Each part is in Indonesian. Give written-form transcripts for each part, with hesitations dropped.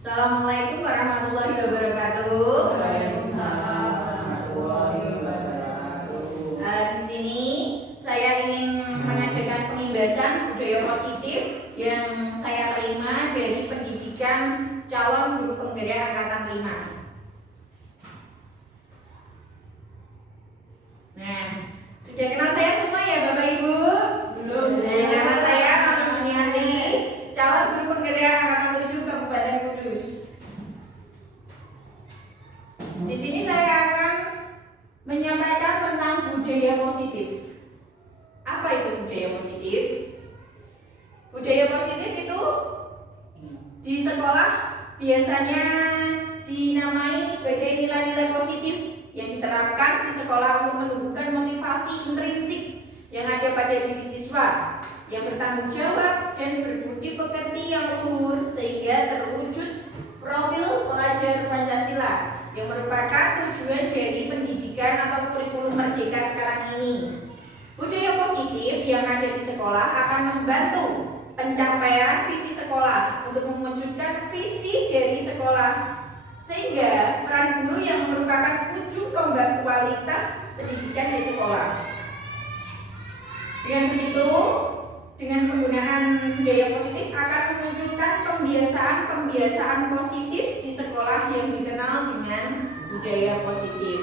Assalamualaikum warahmatullahi wabarakatuh. Waalaikumsalam warahmatullahi wabarakatuh. Di sini saya ingin mengadakan pengimbasan budaya positif yang saya terima dari pendidikan calon guru penggerak angkatan 5. Nah, sudah kenal saya semua ya Bapak Ibu? Belum. Nah, nama saya Mami Juniati, calon guru penggerak angkatan 7 Kabupaten Kudus. Di sini saya akan menyampaikan tentang budaya positif. Apa itu budaya positif? Budaya positif itu di sekolah biasanya dinamai sebagai nilai-nilai positif yang diterapkan di sekolah untuk menumbuhkan motivasi intrinsik yang ada pada diri siswa yang bertanggung jawab dan berbudi pekerti yang luhur sehingga terwujud profil pelajar Pancasila yang merupakan tujuan dari pendidikan atau kurikulum merdeka sekarang ini. Budaya positif yang ada di sekolah akan membantu pencapaian visi sekolah untuk mewujudkan visi dari sekolah, sehingga peran guru yang merupakan ujung tombak kualitas pendidikan di sekolah. Dengan begitu, dengan penggunaan budaya positif akan memunculkan pembiasaan positif di sekolah yang dikenal dengan budaya positif.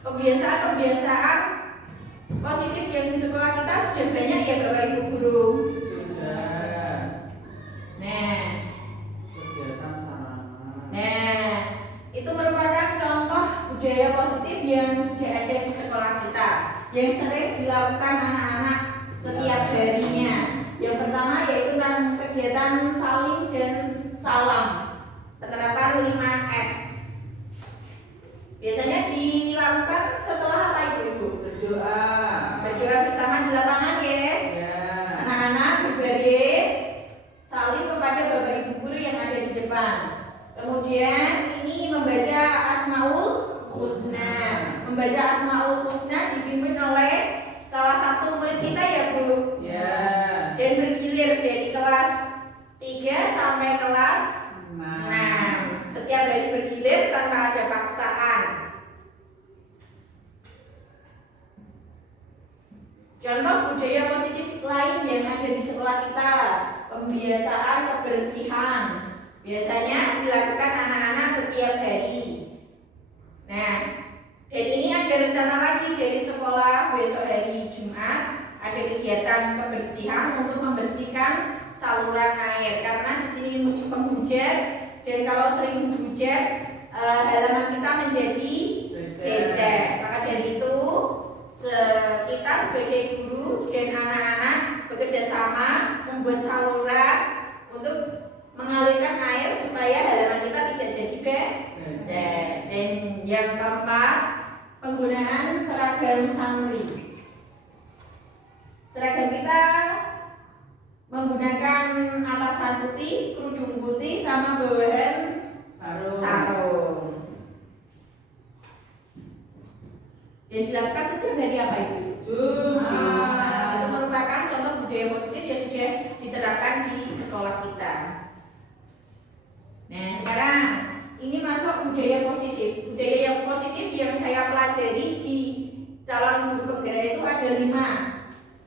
Pembiasaan positif yang di sekolah kita sudah banyak ya Bapak Ibu guru. Sudah. Nah, Kegiatan sama. itu merupakan contoh budaya positif yang sudah ada di sekolah kita, yang sering dilakukan anak-anak setiap harinya. Yang pertama yaitu tentang kegiatan saling dan salam, penerapan 5S. Biasanya dilakukan setelah apa Ibu-ibu? Berdoa. Berdoa bersama di lapangan ya. Ya. Anak-anak berbaris saling kepada Bapak Ibu guru yang ada di depan. Kemudian ini membaca Asmaul Husna. Membaca Asmaul Husna dipimpin oleh salah satu murid kita ya Bu. Ya. Dan bergilir dari kelas 3 sampai kelas 6. Setiap hari bergilir tanpa ada paksaan. Contoh budaya positif lain yang ada di sekolah kita, pembiasaan kebersihan. Biasanya dilakukan anak-anak setiap hari. Nah, dan ini ada rencana lagi dari sekolah besok hari Jumat, ada kegiatan kebersihan untuk membersihkan saluran air karena di sini musim penghujan dan kalau sering hujan halaman kita menjadi becek. Maka dari itu kita sebagai guru dan anak-anak bekerja sama membuat saluran untuk mengalirkan air supaya halaman kita tidak jadi becek. Dan yang keempat, penggunaan seragam santri. Seragam kita menggunakan atasan putih, kerudung putih, sama bawahan sarung. Dan dilakukan setiap hari apa Ibu? Jumat. Itu merupakan contoh budaya positif yang sudah diterapkan di sekolah kita. Nah, sekarang ini masuk budaya positif. Budaya yang positif yang saya pelajari di calon guru penggerak itu ada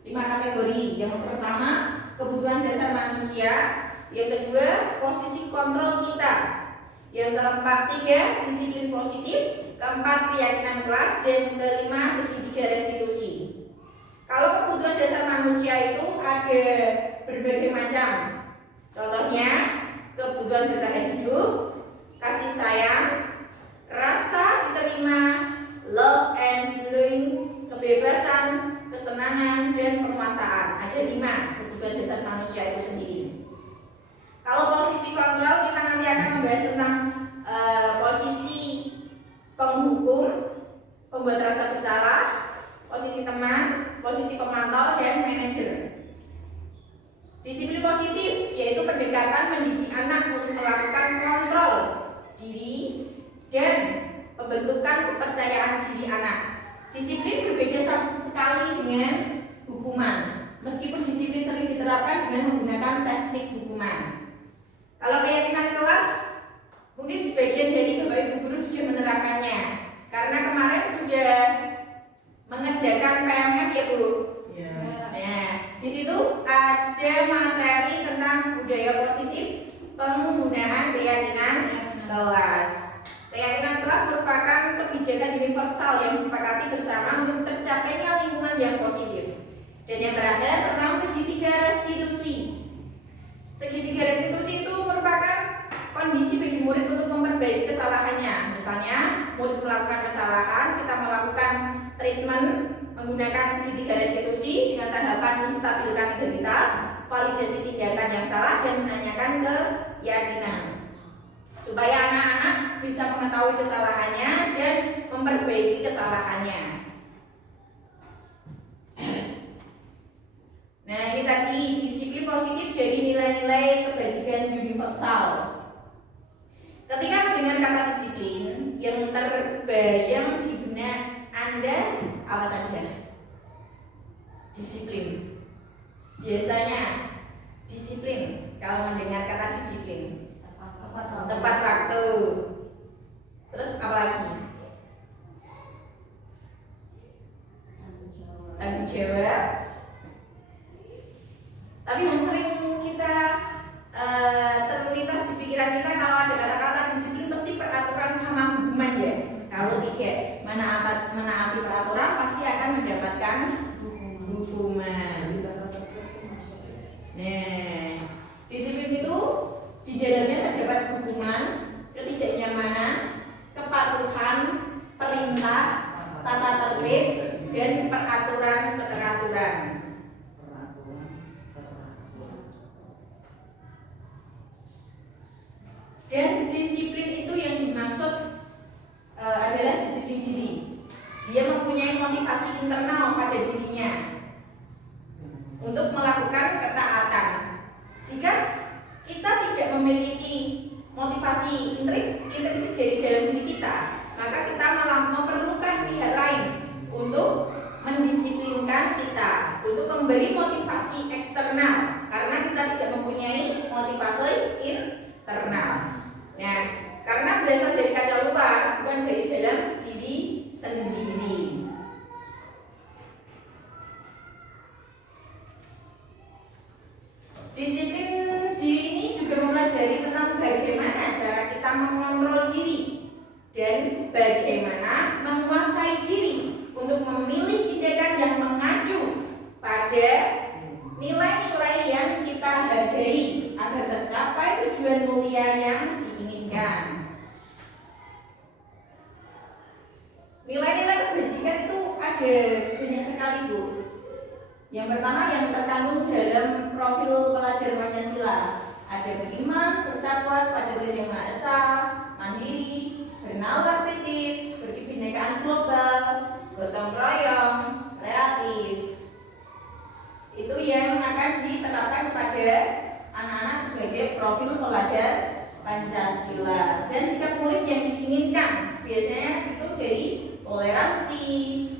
5 kategori. Yang pertama, kebutuhan dasar manusia. Yang kedua, posisi kontrol kita. Yang keempat, 3, disiplin positif. Keempat, keyakinan kelas. Dan kelima, segitiga restitusi. Kalau kebutuhan dasar manusia itu ada berbagai macam. Contohnya, kebutuhan bertahan hidup, kasih sayang, rasa diterima, love and belonging, kebebasan, kesenangan, dan penguasaan. Ada 5 kebutuhan dasar manusia itu sendiri. Kalau posisi kontrol, kita nanti akan membahas tentang posisi penghukum, pembuat rasa bersalah, posisi teman, posisi pemantau, dan manajer. Disiplin positif yaitu pendekatan mendidik anak untuk melakukan kontrol diri dan pembentukan kepercayaan diri anak. materi tentang budaya positif penggunaan keyakinan kelas. Keyakinan kelas merupakan kebijakan universal yang disepakati bersama untuk tercapainya lingkungan yang positif. Dan yang terakhir tentang segitiga restitusi. Segitiga restitusi itu merupakan kondisi bagi murid untuk memperbaiki kesalahannya. Misalnya, murid melakukan kesalahan, kita melakukan treatment menggunakan segitiga restitusi dengan tahapan menstabilkan identitas, validasi tindakan yang salah, dan menanyakan keyakinan. Supaya anak-anak bisa mengetahui kesalahannya dan memperbaiki kesalahannya. Nah, ini tadi disiplin positif jadi nilai-nilai kebajikan universal. Ketika mendengar kata disiplin, yang terbayang di benak Anda apa saja? Disiplin. Biasanya disiplin kalau mendengar kata disiplin. Tepat waktu. Terus apa lagi? Tanggung jawab. Tapi yang sering kita terlintas di pikiran kita kalau ada kata-kata disiplin pasti peraturan sama hukuman ya. Kalau tidak menaati peraturan pasti akan mendapatkan hukuman. Nah, disiplin itu di dalamnya terdapat hukuman, ketidaknyamanan, kepatuhan, perintah, tata tertib, dan peraturan-peraturan. Dan disiplin itu yang dimaksud adalah disiplin diri. Dia mempunyai motivasi internal pada dirinya untuk melakukan ketaatan. Jika kita tidak memiliki motivasi intrinsik dari dalam diri kita, maka kita malah memerlukan pihak lain untuk mendisiplinkan kita, untuk memberi motivasi eksternal, karena kita tidak mempunyai motivasi internal. Nah, karena berasal dari kaca luar, bukan dari dalam diri sendiri. Disiplin diri ini juga mempelajari tentang bagaimana cara kita mengontrol diri dan bagaimana menguasai diri untuk memilih tindakan yang mengacu pada nilai-nilai yang kita hargai agar tercapai tujuan mulia yang diinginkan. Nilai-nilai kebajikan itu ada banyak sekali, Bu. Yang pertama yang terkandung dalam profil pelajar Pancasila, ada beriman, bertakwa pada Tuhan Yang Maha Esa, mandiri, bernalar kritis, berkebinekaan global, gotong royong, kreatif. Itu yang akan diterapkan kepada anak-anak sebagai profil pelajar Pancasila. Dan sikap murid yang diinginkan biasanya itu dari toleransi,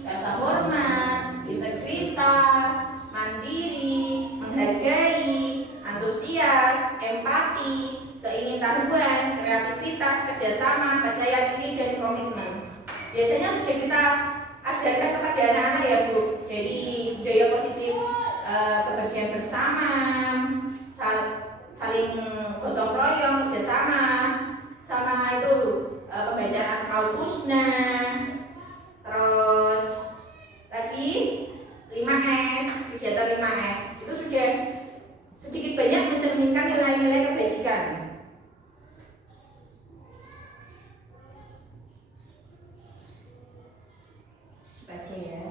rasa hormat, integritas, mandiri, menghargai, antusias, empati, keingintahuan, kreativitas, kerjasama, percaya diri, dan komitmen. Biasanya sudah kita ajarkan kepada anak-anak ya, Bu, dari budaya positif, kebersihan bersama, saling gotong royong, kerjasama, sama itu pembacaan Asmaul Husna. Terus tadi 5S, kegiatan 5S itu sudah sedikit banyak mencerminkan nilai-nilai kebajikan. Baca ya,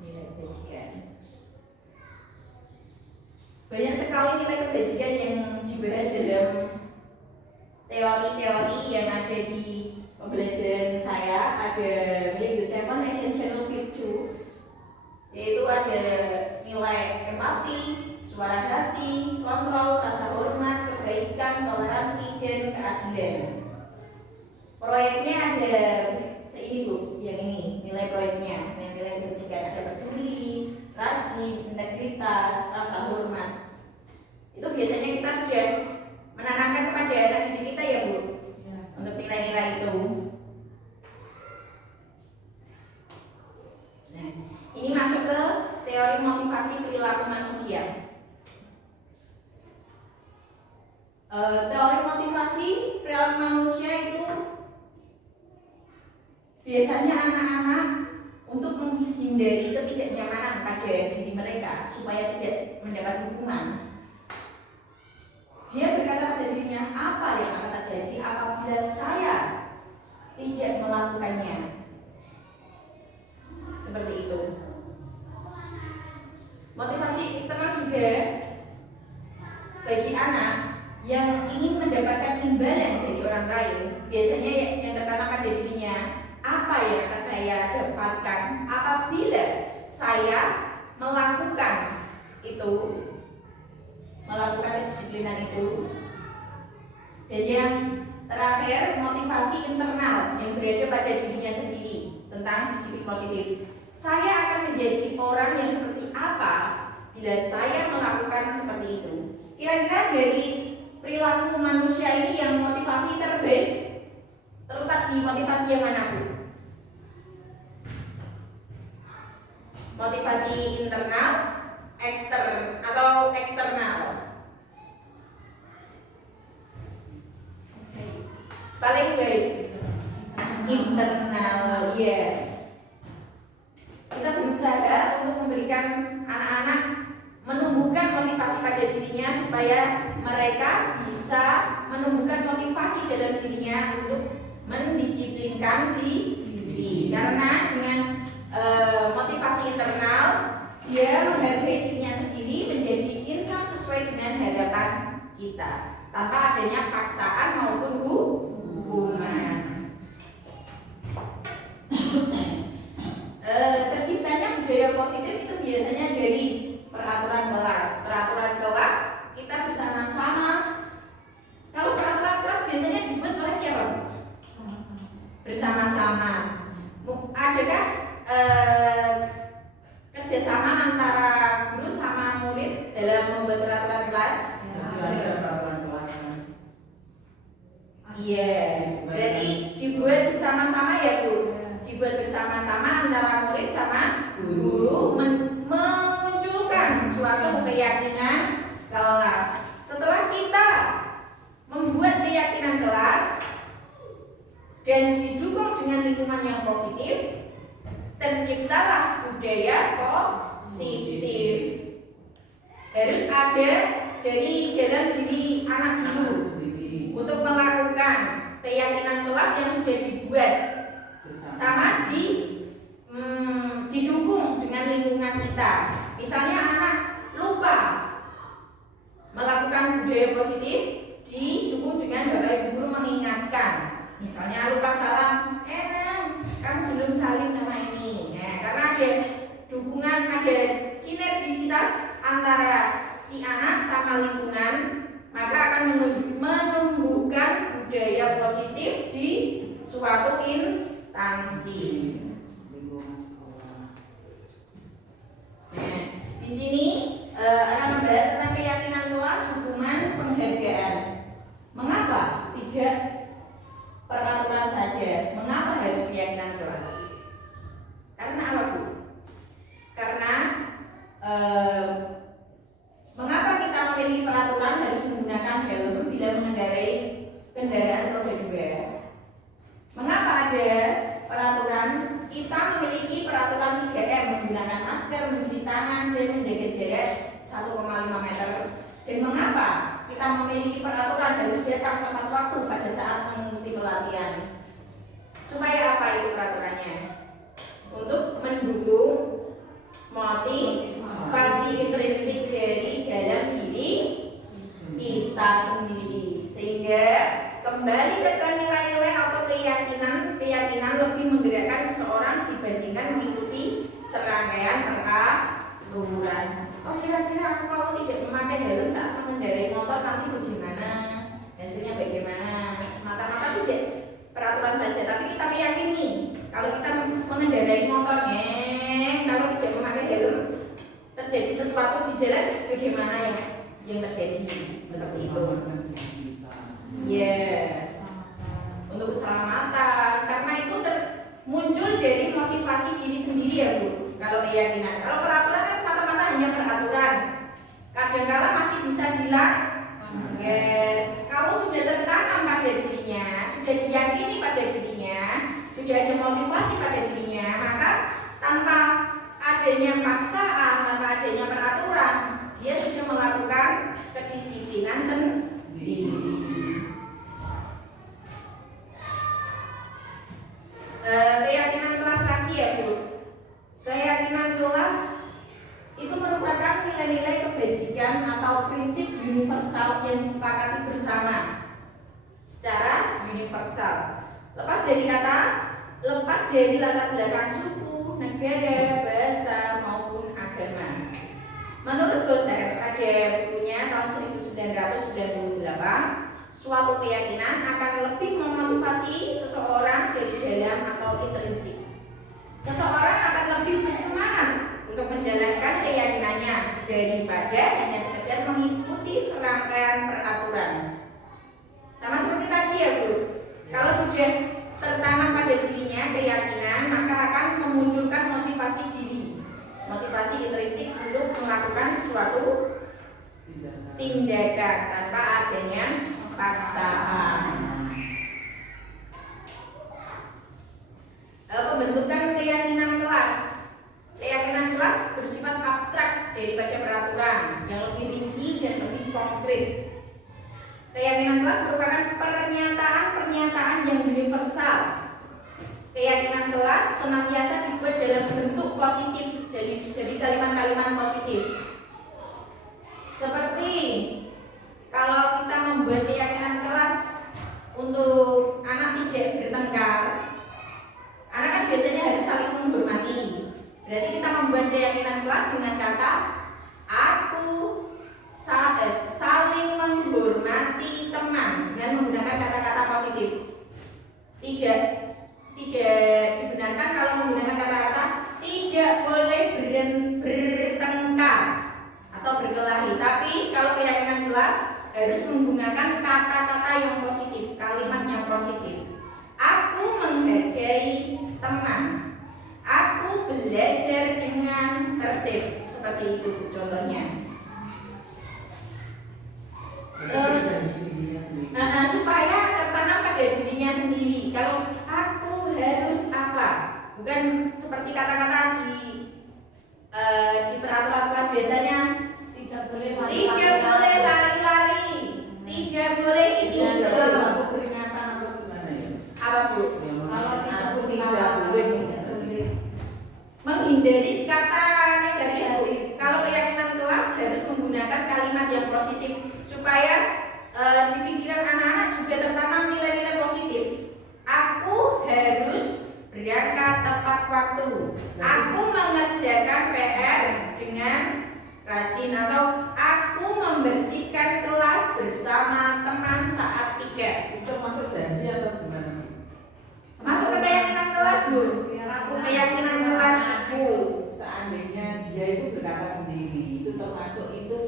nilai kebajikan. Banyak sekali nilai kebajikan yang dibahas dalam teori-teori yang ada di pembelajaran saya. Ada The Seven Essential Virtues, yaitu ada nilai empati, suara hati, kontrol, rasa hormat, kebaikan, toleransi, dan keadilan. Proyeknya ada seini, Bu, yang ini nilai proyeknya, nilai kebajikan. Ada peduli, rajin, integritas, rasa hormat. Itu biasanya kita sudah menanamkan kepada anak didik kita ya, Bu, ya, untuk nilai-nilai itu. Nah, ini masuk ke teori motivasi perilaku manusia. Teori motivasi perilaku manusia itu biasanya anak-anak untuk menghindari ketidaknyamanan pada diri mereka supaya tidak mendapat hukuman. Dia berkata pada dirinya, apa yang akan terjadi apabila saya tidak melakukannya? Seperti itu. Motivasi eksternal juga bagi anak yang ingin mendapatkan imbalan dari orang lain, biasanya yang tertanam pada dirinya, apa yang akan saya dapatkan apabila saya melakukan itu, melakukan kedisiplinan itu. Dan yang terakhir, motivasi internal yang berada pada dirinya sendiri tentang disiplin positif. Saya akan menjadi orang yang seperti apa bila saya melakukan seperti itu. Kira-kira dari perilaku manusia ini yang motivasi terbaik terletak di motivasi yang mana, Bu? Motivasi internal, eksternal atau eksternal? Paling baik internal, ya. Kita berusaha untuk memberikan anak-anak menumbuhkan motivasi pada dirinya supaya mereka bisa menumbuhkan motivasi dalam dirinya untuk mendisiplinkan diri. Karena dengan motivasi internal, dia menghargai dirinya sendiri menjadi insan sesuai dengan harapan kita tanpa adanya paksaan maupun hukuman. Terciptanya budaya positif itu biasanya dari peraturan kelas. Peraturan kelas kita bersama-sama. Kalau peraturan kelas biasanya dibuat oleh siapa? Bersama-sama. Adakah kerjasama antara guru sama murid dalam membuat peraturan kelas? Ada peraturan kelasnya. Iya, berarti dibuat bersama-sama ya, Bu? Dibuat bersama-sama antara murid sama guru memunculkan suatu keyakinan kelas. Setelah kita membuat keyakinan kelas dan didukung dengan lingkungan yang positif, terciptalah budaya positif. Harus ada dari dalam diri anak dulu untuk melakukan keyakinan kelas yang sudah dibuat sama didukung dengan lingkungan kita. Misalnya anak lupa melakukan budaya positif, didukung dengan Bapak Ibu guru mengingatkan. Misalnya lupa salam, kamu belum salim nama ini. Nah, karena ada dukungan, ada sinergisitas antara si anak sama lingkungan, maka akan menumbuhkan budaya positif di suatu instansi. Nah, di sini akan membahas tentang keyakinan kelas, hukuman, penghargaan. Mengapa tidak peraturan saja? Mengapa harus keyakinan kelas? Karena apa, Bu? Karena mengapa kita memiliki peraturan harus menggunakan helm bila mengendarai kendaraan roda 2? Mengapa ada peraturan kita memiliki peraturan 3M, menggunakan masker, mencuci tangan, dan menjaga jarak 1,5 meter? Dan mengapa kita memiliki peraturan harus datang tepat waktu pada saat mengikuti pelatihan? Supaya apa itu peraturannya? Untuk mendukung motivasi intrinsik dari dalam diri kita sendiri, sehingga kembali ke nilai-nilai atau keyakinan lebih menggerakkan seseorang dibandingkan mengikuti serangkaian peraturan. Oh, kira-kira aku kalau tidak memakai helm saat mengendarai motor nanti bagaimana? Hasilnya bagaimana? Semata-mata tidak peraturan saja, tapi kita meyakini kalau kita mengendarai motor, kalau tidak memakai helm terjadi sesuatu di jalan, bagaimana yang terjadi? Seperti itu. Untuk keselamatan, karena itu muncul dari motivasi diri sendiri ya, Bu. Kalau keyakinan, kalau peraturan kan semata-mata hanya peraturan, kadang-kala masih bisa dilanggar. sudah diyakini pada dirinya, sudah ada motivasi pada dirinya, maka tanpa adanya paksaan, tanpa adanya peraturan, dia sudah melakukan kedisiplinan sendiri. Keyakinan kelas lagi ya Bu. Keyakinan kelas itu merupakan nilai-nilai kebajikan atau prinsip universal yang disepakati bersama secara universal. Lepas dari latar belakang suku, negara, bahasa maupun agama. Menurut Gosset, ada bukunya tahun 1998, suatu keyakinan akan lebih memotivasi seseorang dari dalam atau intrinsik. Seseorang akan lebih bersemangat untuk menjalankan keyakinannya daripada hanya sekedar mengikuti serangkaian peraturan. Sama seperti tadi ya Bu, kalau sudah tertanam pada dirinya keyakinan, maka akan memunculkan motivasi diri, motivasi intrinsik untuk melakukan suatu tindakan tanpa adanya paksaan. Pembentukan keyakinan kelas. Keyakinan kelas bersifat abstrak daripada peraturan yang lebih rinci dan lebih konkret. Keyakinan kelas merupakan pernyataan yang universal. Keyakinan kelas senantiasa dibuat dalam bentuk positif, dari kalimat-kalimat positif. Seperti kalau kita membuat keyakinan kelas untuk anak tidak bertengkar, anak kan biasanya harus saling menghormati. Berarti kita membuat keyakinan kelas dengan kata aku saling menghormati teman dengan menggunakan kata-kata positif. Tidak dibenarkan kalau menggunakan kata-kata tidak boleh bertengkar atau berkelahi. Tapi kalau keyakinan kelas harus menggunakan kata-kata yang positif, kalimat yang positif. Aku menghargai teman. Aku belajar dengan tertib. Seperti itu contohnya. Terus supaya tertanam pada dirinya sendiri. Kalau aku harus apa, bukan seperti kata-kata di peraturan kelas biasanya tidak boleh lari-lari, tidak boleh ini. Kalau peringatan atau gimana ya? Apa Bu? Kalau aku tidak boleh menghindari kata negatif. Kalau keyakinan kelas harus menggunakan kalimat yang positif supaya di pikiran anak-anak juga tertanam nilai-nilai positif. Aku harus berangkat tepat waktu. Aku mengerjakan PR dengan rajin, atau aku membersihkan kelas bersama teman saat piket. itu masuk janji atau gimana? Masuk ke keyakinan kelas Bu. Keyakinan kelasku. Seandainya dia itu berkata sendiri, itu termasuk itu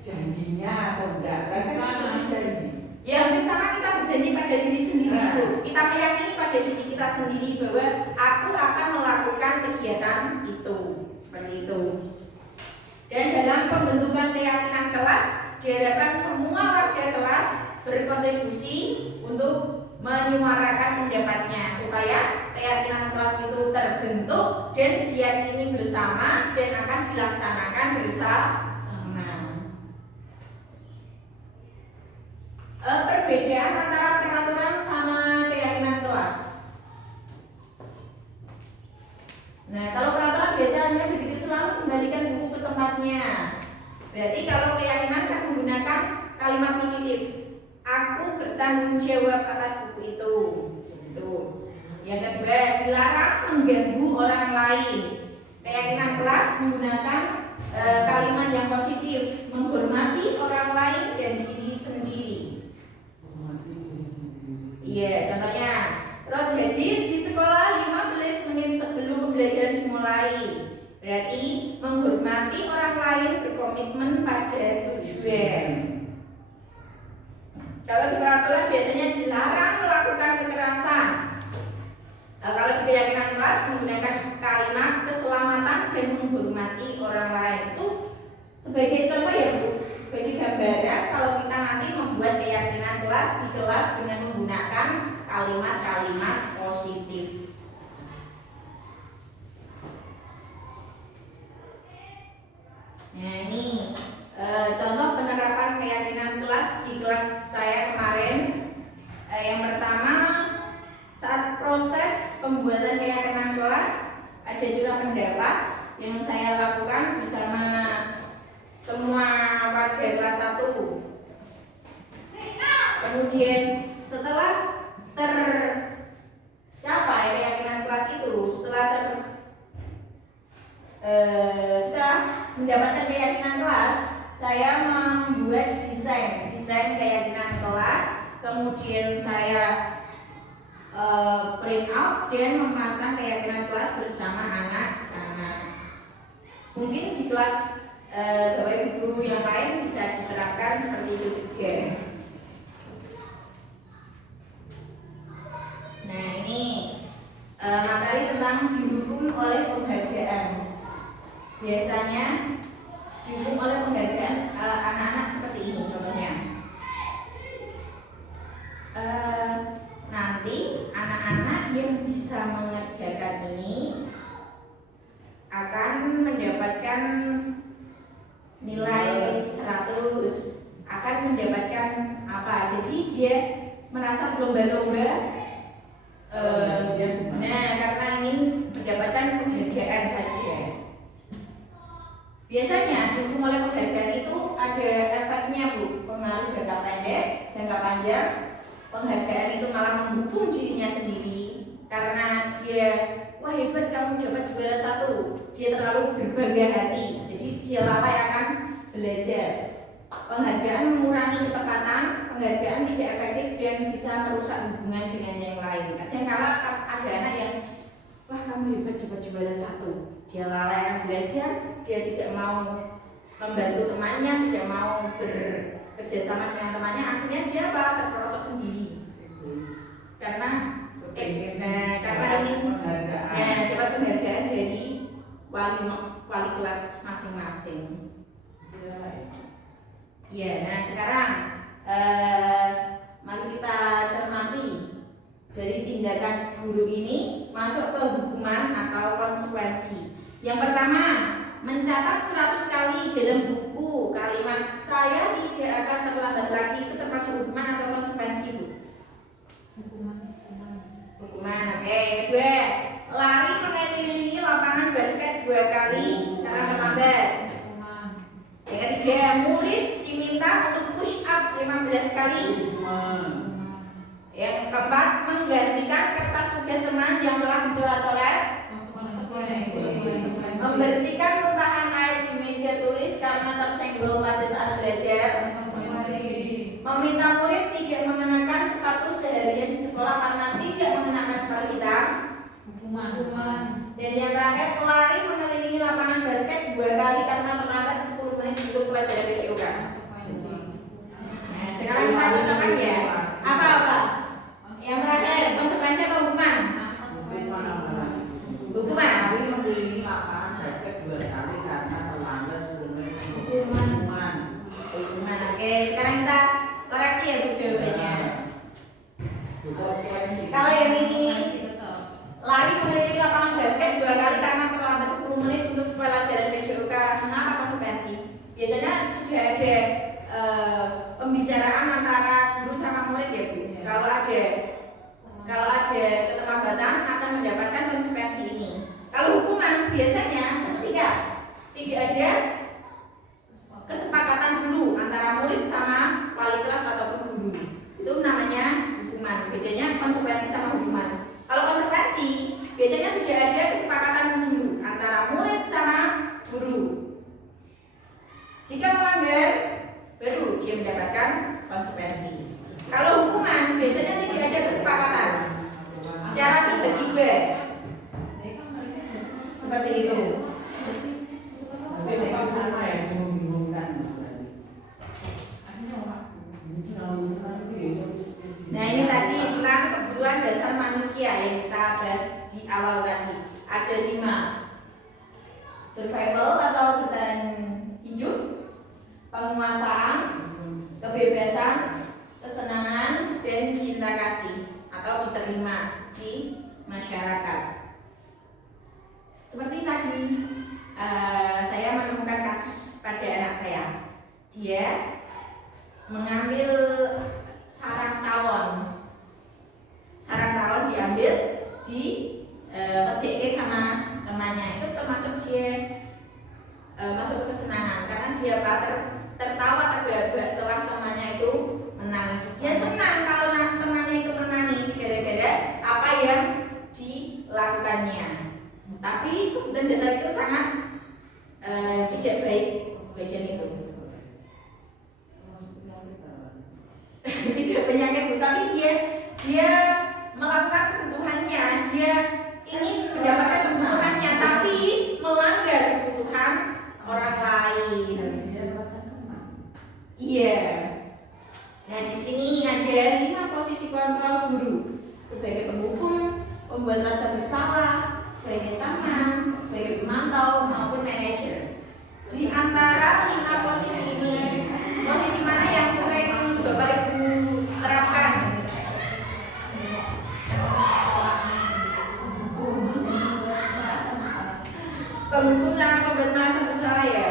janjinya atau enggak? Kan seperti janji. Yang bersama kita berjanji pada diri sendiri Bu. Kita meyakini pada diri kita sendiri bahwa aku akan melakukan kegiatan itu. Seperti itu. Dan dalam pembentukan keyakinan kelas, diharapkan semua warga kelas berkontribusi untuk menyuarakan pendapatnya supaya keyakinan kelas itu terbentuk dan diyakini bersama dan akan dilaksanakan bersama. Perbedaan antara peraturan sama keyakinan kelas. Nah, kalau peraturan biasanya begitu selalu kembalikan buku ke tempatnya. Berarti kalau keyakinan kan menggunakan kalimat positif. Aku bertanggung jawab atas buku itu. Itu. Yang kedua, dilarang mengganggu orang lain. Keyakinan kelas menggunakan kalimat yang positif, menghormati orang lain dan diri sendiri. Iya, contohnya, terus hadir di sekolah 15 menit sebelum pembelajaran dimulai. Berarti menghormati orang lain, berkomitmen pada tujuan. Kalau di peraturan biasanya dilarang melakukan kekerasan. Kalau di keyakinan kelas menggunakan kalimat keselamatan dan menghormati orang lain. Itu sebagai contoh ya Bu, sebagai gambaran kalau kita nanti membuat keyakinan kelas di kelas dengan menggunakan kalimat-kalimat positif. Nah ini contoh penerapan keyakinan kelas di kelas saya kemarin. Yang pertama, saat proses pembuatan keyakinan kelas ada juga pendapat yang saya lakukan bersama semua warga kelas 1. Kemudian setelah tercapai keyakinan kelas itu, setelah mendapatkan keyakinan kelas, saya membuat desain keyakinan kelas, kemudian saya print out dan memasang keyakinan kelas bersama anak-anak. Mungkin di kelas Bapak Ibu guru yang lain bisa diterapkan seperti itu juga. Nah ini materi tentang didukung oleh penghargaan. Biasanya didukung oleh penghargaan anak-anak seperti ini contohnya. Nanti anak-anak yang bisa mengerjakan ini akan mendapatkan nilai 100, akan mendapatkan apa? Jadi dia merasa berlomba-lomba. Karena ingin mendapatkan penghargaan saja. Biasanya didukung oleh penghargaan itu ada efeknya Bu, pengaruh jangka pendek, jangka panjang. Penghargaan itu malah mendukung dirinya sendiri karena dia, wah hebat kamu dapat juara 1. Dia terlalu berbangga hati, jadi dia lalai akan belajar. Penghargaan mengurangi ketepatan, penghargaan tidak efektif dan bisa merusak hubungan dengan yang lain. Artinya kalau ada anak yang, wah kamu hebat dapat juara 1, dia lalai akan belajar, dia tidak mau membantu temannya, tidak mau bekerja sama dengan temannya, akhirnya dia terperosok sendiri. Karena ini dapat penghargaan dari wali kelas masing-masing. Ya, nah sekarang mari kita cermati dari tindakan guru ini masuk ke hukuman atau konsekuensi. Yang pertama, mencatat 100 kali dalam buku kalimat saya tidak akan terlambat lagi, itu termasuk hukuman atau konsekuensi Bu? Hukuman. Oke, kedua, lari mengelilingi lapangan basket 2 kali karena terlambat. Yang ketiga, murid diminta untuk push up 15 kali. Yang keempat, menggantikan kertas tugas teman yang telah dicoret-coret. Membersihkan tumpahan air di meja tulis karena tersenggol pada saat belajar. Meminta murid tidak mengenakan sepatu seharian di sekolah karena tidak mengenakan sepatu hitam. Hukuman. Dan yang terakhir, pelari mengelilingi lapangan basket 2 kali karena terlambat 10 menit untuk pelajaran PJOK. Nah, sekarang kita cocokkan ya. Apa-apa? Yang terakhir, konsekuensi atau hukuman? Hukuman. Pelari mengelilingi lapangan basket 2 kali karena terlambat 10 menit. Hukuman. Oke, sekarang kita koreksi ya Bu jawabannya. Kalau yang ini lari mengelilingi lapangan basket 2 kali karena terlambat 10 menit untuk pelajaran PJOK. Kenapa konsekuensi? Biasanya sudah ada pembicaraan antara guru sama murid ya Bu. Kalau ada keterlambatan akan mendapatkan konsekuensi ini. Kalau hukuman biasanya seketika tidak ada kesepakatan dulu antara murid sama wali kelas ataupun guru. Itu namanya hukuman. Bedanya konsekuensi sama hukuman. Kalau konsekuensi biasanya sudah ada kesepakatan dulu antara murid sama guru. Jika melanggar, baru dia mendapatkan konsekuensi. Kalau hukuman biasanya tidak ada kesepakatan secara tiba-tiba. Seperti itu. Nah ini tadi tentang kebutuhan dasar manusia yang kita bahas di awal tadi. Ada 5: survival atau bertahan hidup, penguasaan, kebebasan, kesenangan, dan cinta kasih atau diterima di masyarakat. Seperti tadi saya menemukan kasus pada anak saya. Dia mengambil sarang tawon. Sarang tawon diambil di petik sama temannya. Itu termasuk dia masuk ke kesenangan karena dia tertawa terbahak setelah temannya itu menangis. Dia senang kalau temannya itu menangis gara-gara apa yang dilakukannya. Tapi kebutuhan dasar itu sangat tidak baik bagian itu. Tidak penyakit, tapi dia melakukan kebutuhannya, dia ingin mendapatkan kebutuhannya, tapi melanggar kebutuhan orang lain. Iya. Nah, di sini ada 5 posisi kontrol guru sebagai penghukum, pembuat rasa bersalah, sebagai teman, sebagai pemantau maupun manajer. Di antara 5 posisi ini, posisi mana yang sering Bapak Ibu terapkan? Penghukum sama pembuat merasa bersalah ya?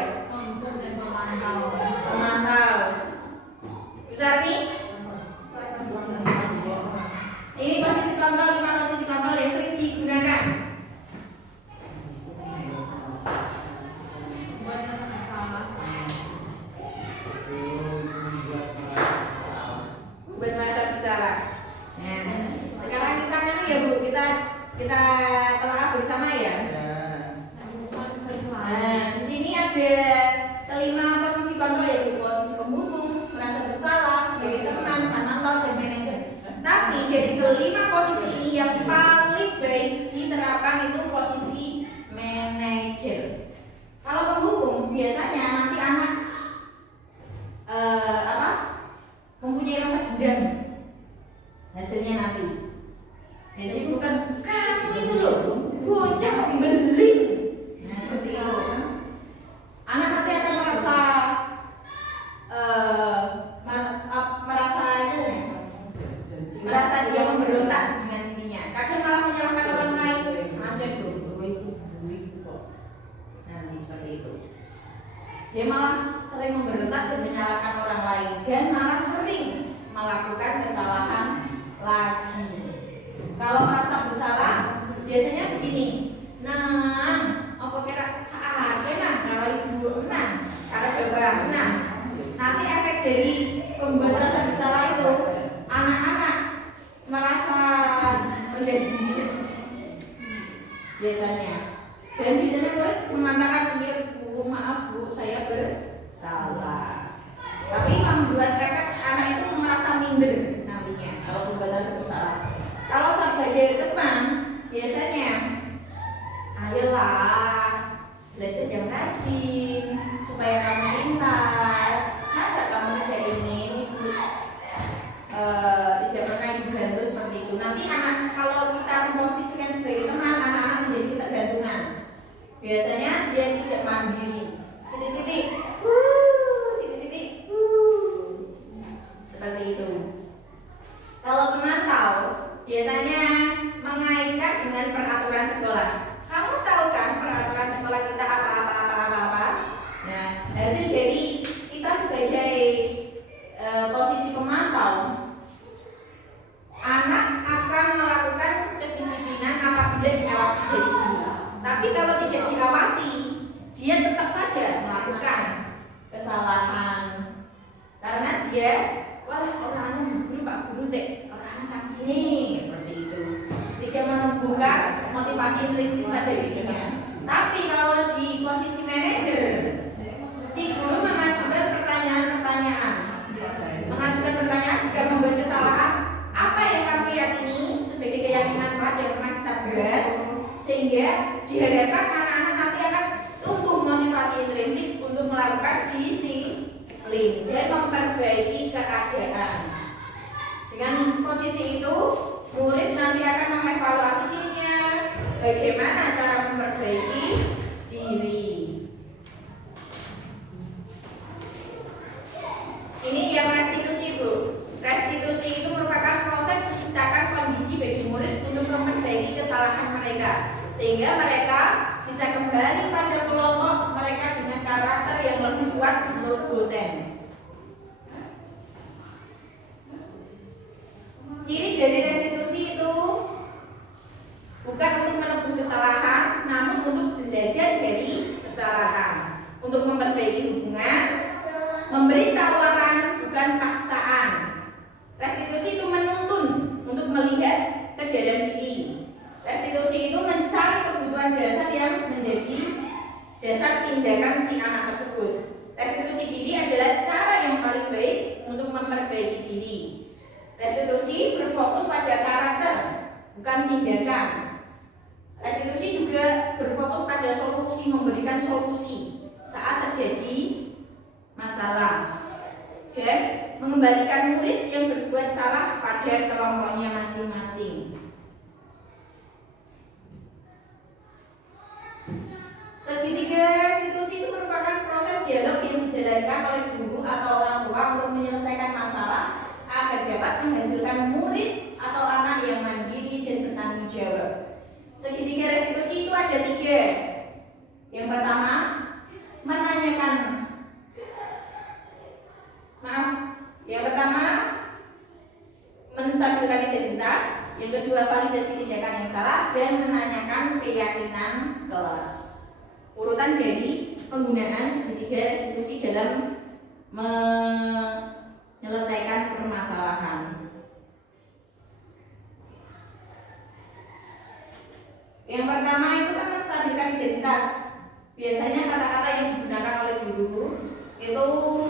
Pemantau. Besar nih? Ini posisi kontrol, 5 posisi kontrol yang sering digunakan. Buat merasa bersalah. Nah, sekarang kita kan ya Bu, kita telah bersama ya. Nah, di sini ada kelima posisi kontrol yaitu posisi penghukum, merasa bersalah, sebagai teman, pemantau dan manajer. Tapi jadi kelima posisi ini yang paling baik diterapkan itu posisi manajer. Kalau penghukum biasanya nanti anak mempunyai rasa dendam. Hasilnya nanti biasanya bukan kamu itu loh bocah pembelin. Nah seperti itu. Anak nanti akan merasa dia memberontak dengan dirinya. Kadang malah menyalahkan orang lain. Anjir bro itu kok. Nanti seperti itu. Dia malah sering memberontak dan menyalahkan orang lain dan malah sering melakukan kesalahan lagi. Kalau merasa bersalah biasanya begini. Nah, apa kira saatnya nah kalau ibu menang, kalau bapak menang, nanti efek dari pembuat rasa bersalah itu anak-anak merasa menjadi biasanya. Dan biasanya murid mengatakan dia bu maaf bu saya bersalah. Tapi membuat efek anak itu merasa minder nantinya kalau pembuat rasa bersalah. Kalau sebagai teman biasanya ayolah belajar yang rajin supaya kamu pintar. Masa kamu ada ini tidak pernah ibu bantu seperti itu. Nanti anak kalau kita memposisikan sebagai teman, anak-anak menjadi ketergantungan. Biasanya dia tidak mandiri. Siti-siti, siti-siti, seperti itu. Kalau pemantau biasanya mengaitkan dengan peraturan sekolah. Kamu tahu kan peraturan sekolah kita apa? Nah, hasil jadi kita sebagai posisi pemantau, anak akan melakukan kedisiplinan apabila diawasi dari guru. Tapi kalau tidak diawasi, dia tetap saja melakukan kesalahan karena dia orang guru Pak Guru deh orang sanksi nih seperti itu. Tidak menumbuhkan motivasi intrinsik pada dirinya. Tapi kalau di posisi manajer, si guru mengajukan pertanyaan jika membuat kesalahan, apa yang kamu yakini sebagai keyakinan kelas yang pernah kita buat, sehingga diharapkan anak-anak nanti akan tumbuh motivasi intrinsik untuk melakukan disiplin dan memperbaiki keadaan. Dengan posisi itu, murid nanti akan mengevaluasi dirinya, bagaimana cara memperbaiki diri. Ini yang restitusi Bu. Restitusi itu merupakan proses menciptakan kondisi bagi murid untuk memperbaiki hubungan, memberi tawaran bukan paksaan. Restitusi itu menuntun untuk melihat ke dalam diri. Restitusi itu mencari kebutuhan dasar yang menjadi dasar tindakan si anak tersebut. Restitusi diri adalah cara yang paling baik untuk memperbaiki diri. Restitusi berfokus pada karakter, bukan tindakan. Restitusi juga berfokus pada solusi, memberikan solusi saat terjadi masalah. Oke, mengembalikan murid yang berbuat salah pada kelompoknya masing-masing. Segitiga restitusi itu merupakan proses dialog yang dijalankan oleh guru atau orang tua untuk menyelesaikan masalah agar dapat menghasilkan murid atau anak yang mandiri dan bertanggung jawab. Segitiga restitusi itu ada 3. Yang pertama, menstabilkan identitas. Yang kedua, validasi tindakan yang salah dan menanyakan keyakinan kelas. Urutan dari penggunaan segitiga restitusi dalam menyelesaikan permasalahan. Yang pertama itu kan menstabilkan identitas. Biasanya kata-kata yang digunakan oleh guru itu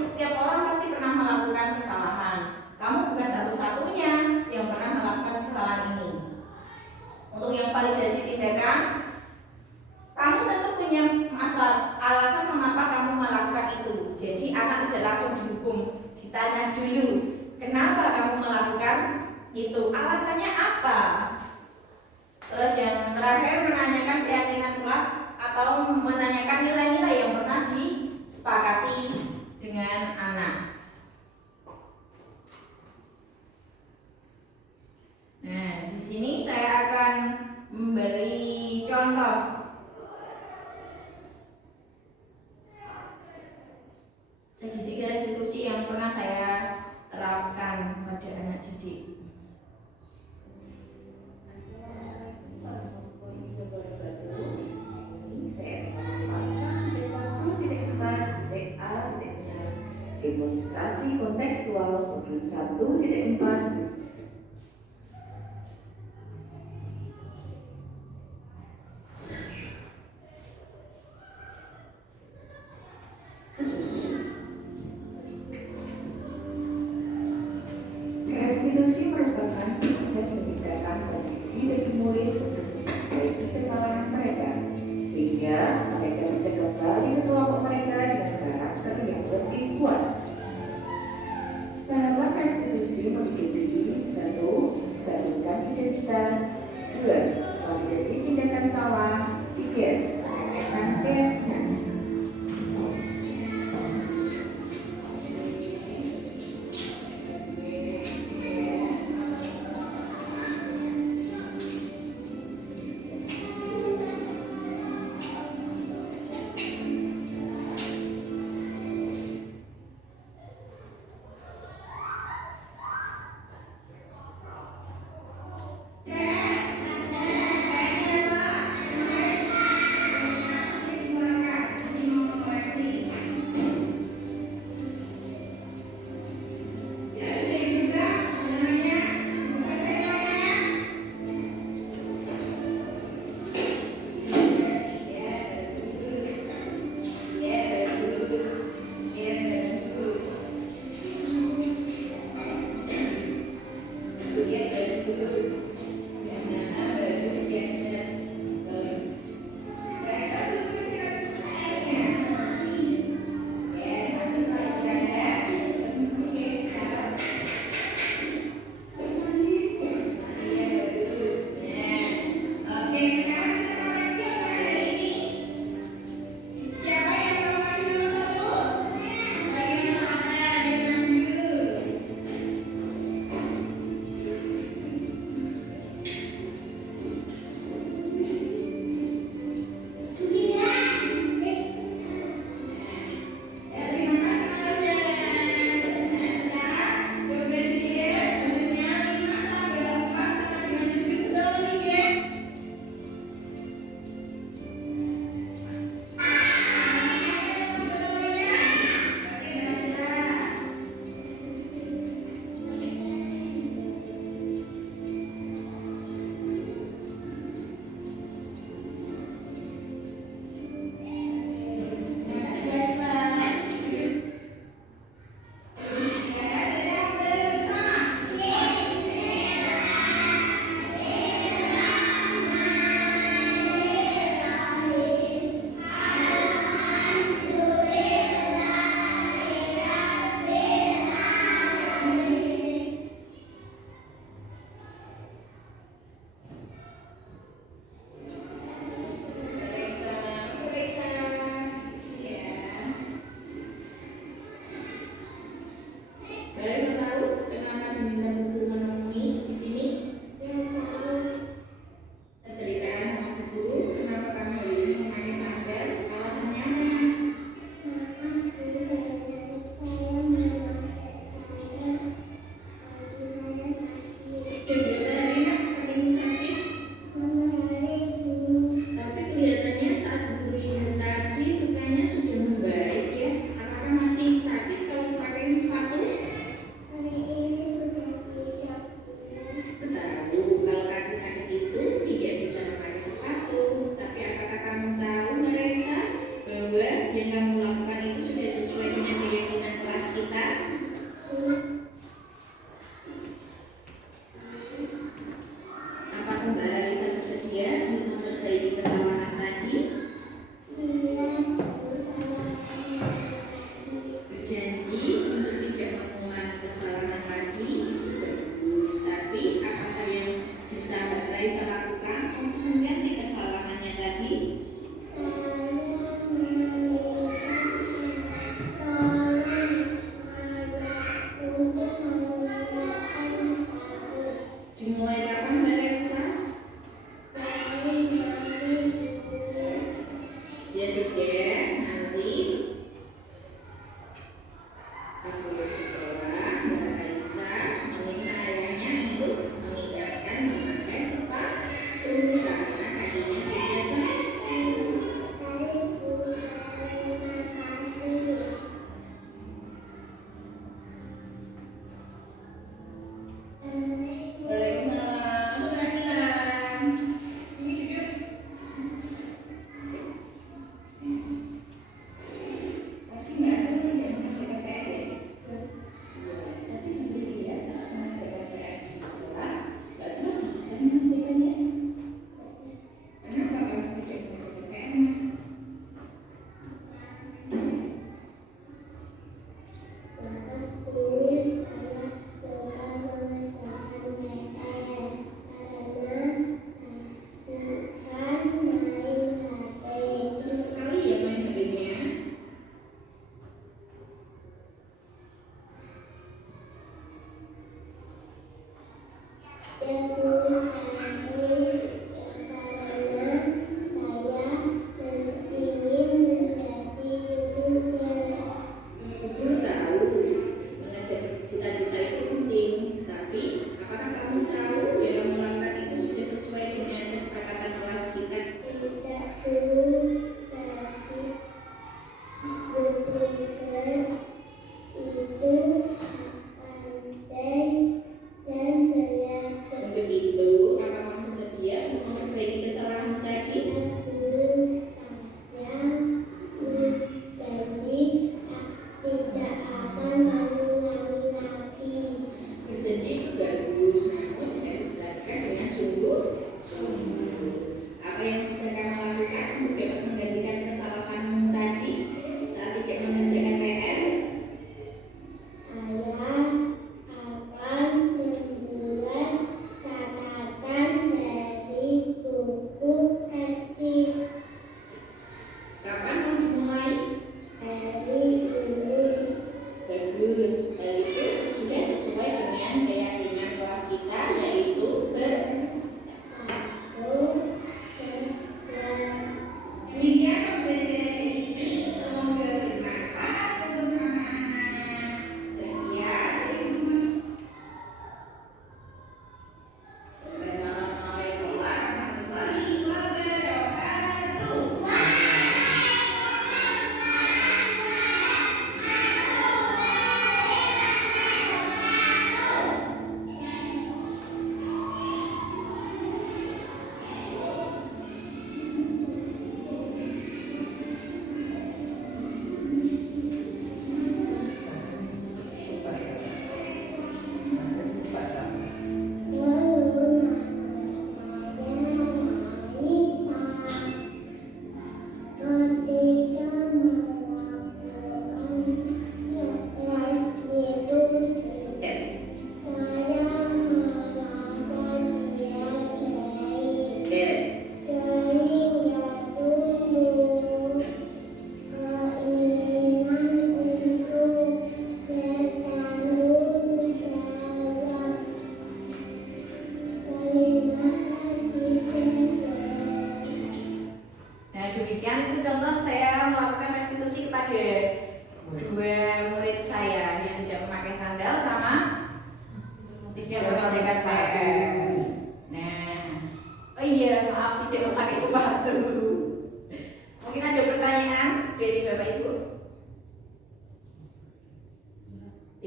setiap orang pasti pernah melakukan kesalahan. Kamu bukan satu-satunya yang pernah melakukan kesalahan ini. Untuk yang validasi tindakan, kamu tentu punya alasan mengapa kamu melakukan itu. Jadi anak tidak langsung dihukum, ditanya dulu kenapa kamu melakukan itu, alasannya apa. Terus yang terakhir, menanyakan keyakinan kelas atau menanyakan nilai-nilai yang pernah disepakati dengan anak. Nah, di sini saya akan memberi contoh. Segitiga restitusi yang pernah saya terapkan pada anak didik. Demonstrasi kontekstual modul 1.4. Restitusi merupakan proses memindahkan kondisi bagi murid untuk memperbaiki kesalahan mereka, sehingga mereka bisa kembali ke kelompok mereka dengan karakter yang lebih kuat. Tahapan restitusi meliputi 1. Menstabilkan identitas, 2. Validasi tindakan salah, 3. Menanyakan keyakinan.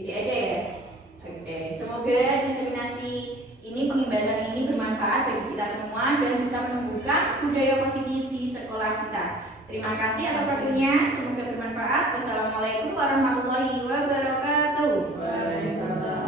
Jadi aja ya. Oke, semoga diseminasi ini, pengimbasan ini bermanfaat bagi kita semua dan bisa menumbuhkan budaya positif di sekolah kita. Terima kasih atas waktunya, semoga bermanfaat. Wassalamualaikum warahmatullahi wabarakatuh. Waalaikumsalam.